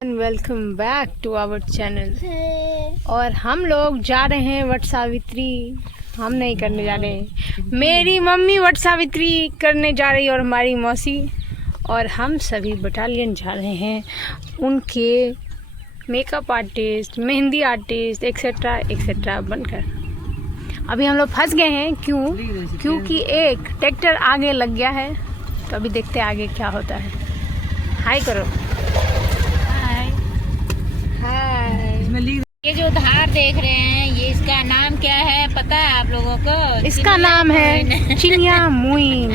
Welcome back to our channel. और हम लोग जा रहे हैं वट सावित्री। हम नहीं करने जा रहे हैं, मेरी मम्मी वट सावित्री करने जा रही है और हमारी मौसी और हम सभी बटालियन जा रहे हैं उनके makeup artist, mehndi artist etcetera etcetera बनकर। अभी हम लोग फंस गए हैं। क्योंकि एक ट्रैक्टर आगे लग गया है, तो अभी देखते हैं आगे क्या होता है। हाय करो। ये जो धार देख रहे हैं, ये इसका नाम क्या है पता है आप लोगों को? इसका नाम है चिनिया मुइन।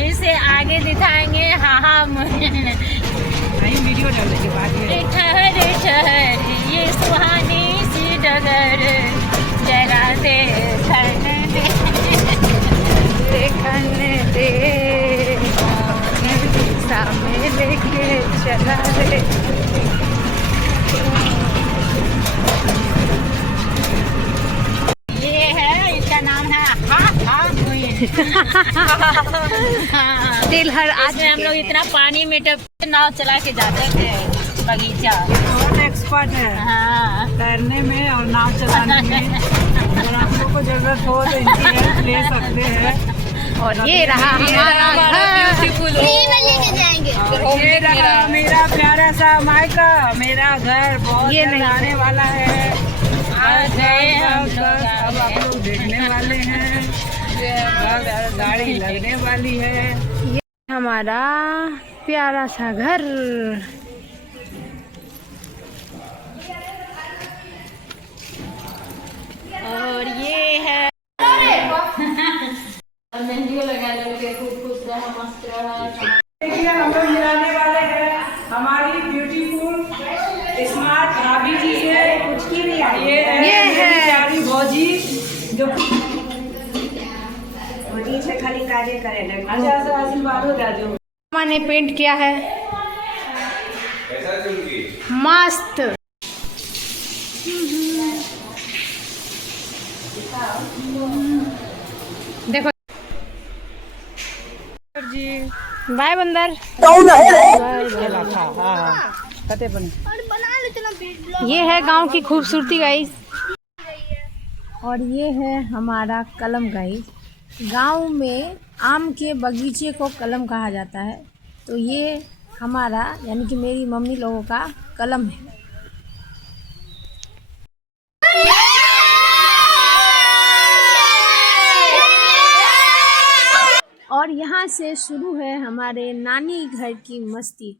इसे आगे दिखाएंगे। हाँ वीडियो डालने के बाद ठहर ठहर ये सुहानी सी डगर जरा देखने दे सामने लेके चला रे। तिलहर आज हम लोग इतना पानी में नाव चला के जाते थे बगीचा। बहुत एक्सपर्ट है हाँ तैरने में और नाव चलाने में। अगर आप लोगों को जरूरत हो तो इनकी हेल्प ले सकते हैं। और ये रहा हमारा ब्यूटीफुल। ये रहा मेरा प्यारा सा मायका, मेरा घर बहुत आने वाला है। आज अब आप लोग देखने वाले हैं, गाड़ी लगने वाली है। ये हमारा प्यारा सा घर। और ये है मेहंदी लगा लगे खूब खुश रहा मस्त रहा। देखिए हम लोग मिलाने वाले हैं हमारी ब्यूटीफुल स्मार्ट भाभी जी है। कुछ की नहीं आई ये है प्यारी भौजी जो से खाली कार्य करे। अच्छा आशीर्वाद हो जाओ। मैंने पेंट किया है मस्त। देखो जी बाय बंदर। ये है गांव की खूबसूरती गाइस। और ये है हमारा कलम गाइस। गांव में आम के बगीचे को कलम कहा जाता है, तो ये हमारा यानी कि मेरी मम्मी लोगों का कलम है। और यहाँ से शुरू है हमारे नानी घर की मस्ती,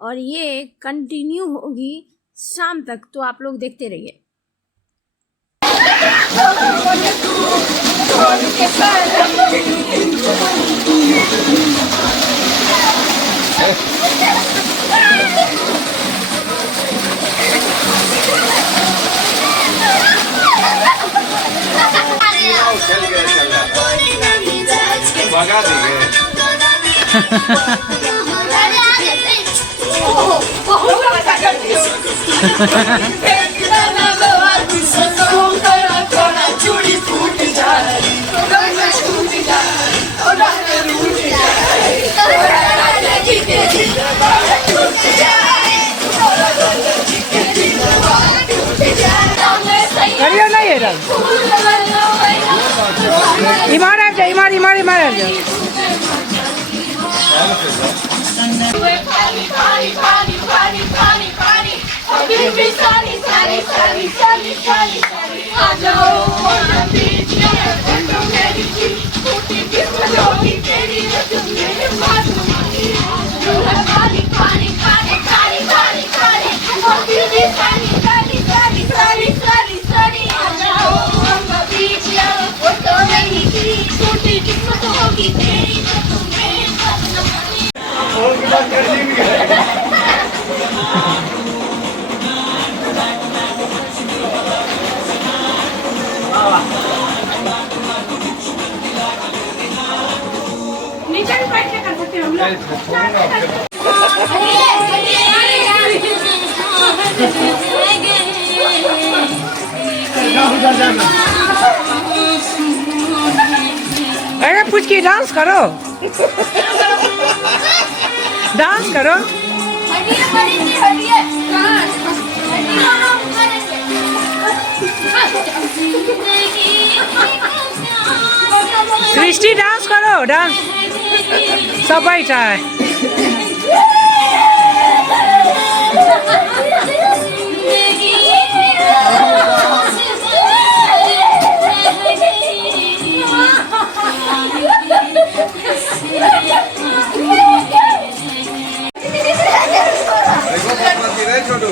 और ये कंटिन्यू होगी शाम तक, तो आप लोग देखते रहिए। भगा देंगे। नीचे भी बैठ के कर सकते हम लोग। अरे पूछ के डांस करो। डांस करो। हटिए Go, dance. Sabay tayo. देखो पति रे छोटू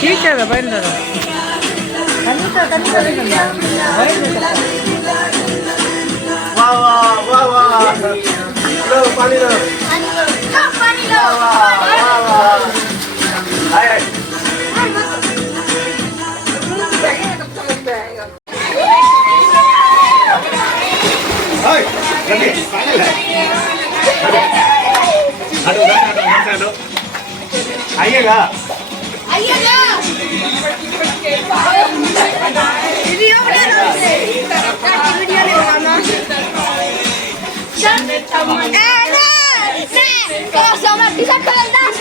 ठीक है भाई ना वाह वाह वाह वाह लो पानी लो वाह वाह आए हाय जल्दी फाइनल है हटो आइएगा Kalau sama bisa kelentas,